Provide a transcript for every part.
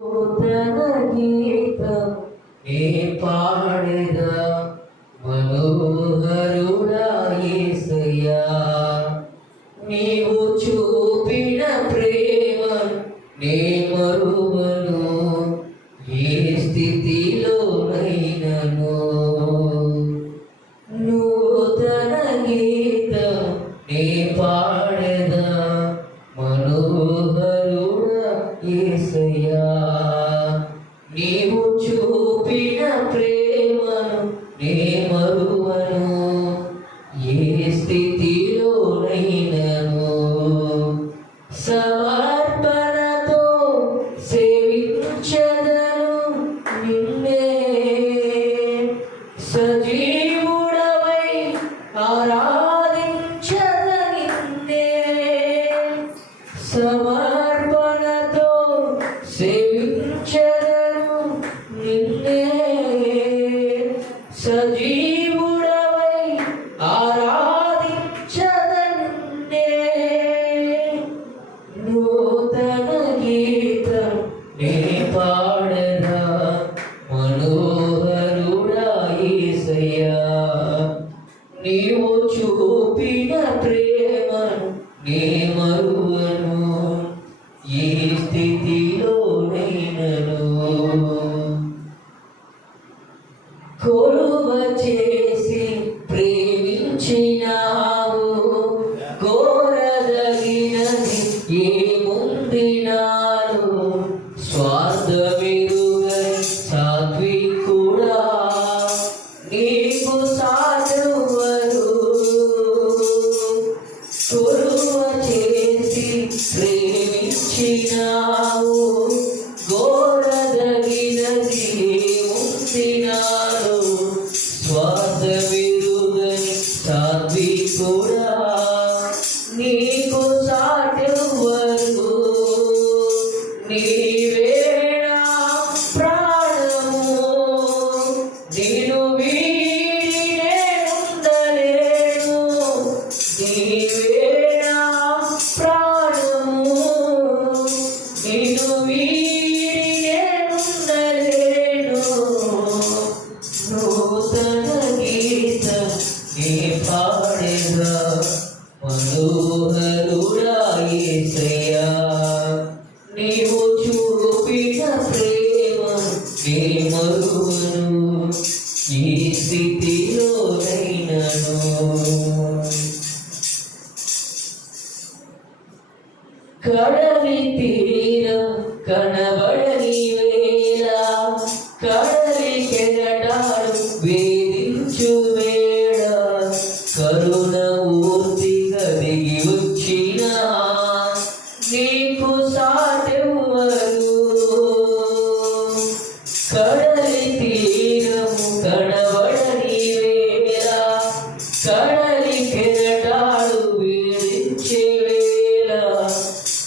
నూతన గీతం నీ పాడెదా మనోహరుడా యేసయ్యా నీవు చూపిన ప్రేమ నే మరువను ఏ స్థితిలోనైనను నూతన గీతం నీ పాడెదా మనోహరుడా యేసయ్యా నీవు చూపిన ప్రేమను నే మరువను ఏ స్థితిలోనైనను సమర్పణతో సేవించెదను నిన్నే సజీవుడవై ఆరాధించెద నిన్నే సమర్పణతో సేవించెదను నిన్నే సజీవుడవై ఆరాధించెద నిన్నే నూతన గీతం నే పాడెదా మనోహరుడా యేసయ్యా నీవు చూపిన ప్రేమను నే మరువను ఏ స్థితిలోనైనను కొలువ చేసి ప్రేమించినావు కోరదగినది ఏముంది నాలో స్వార్థమెరుగని సాత్వికుడా నీకు సాధువరు కొలువ చేసి ప్రేమించినావు కోరదగినది ఏముంది నాలో స్వార్థమెరుగని సాత్వికుడా నీకు సాటెవ్వరు నీవే నా ప్రాణము నిన్ను వీడి నేనుండలేను నీవే నా ప్రాణము నిన్ను వీడి నేనుండలేను నూతన గీతం నీ పాడెదా మనోహరుడా యేసయ్యా నీవు చూపిన ప్రేమ నే మరువను ఈ స్థితిలోనైనను కడలి తీరం కనబడని వేళ కడలి కెరటాలు వేధించు వేళ కరుణ ఊర్తిగా దిగి వచ్చిన నీకు సాటెవ్వరు కడలి తీరము కనబడని వేళ కడలి కెరటాలు వేధించే వేళ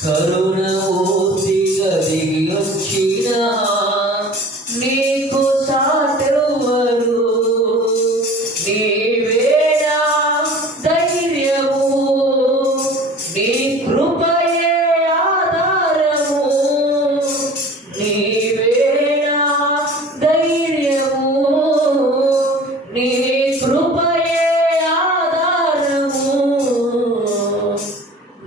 కరుణ ఊర్తిగా దిగి వచ్చిన నీకు సాటెవ్వరు నీవే నా ధైర్యము నీ కృపయే ఆధారము నీవే నా ధైర్యము నీ కృపయే ఆధారము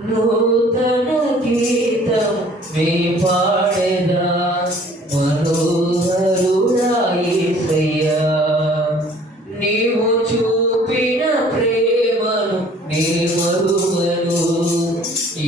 నూతన గీతం నీ పాడెదా మనోహరుడా యేసయ్యా నీవు చూపిన ప్రేమను నే మరువను ఈ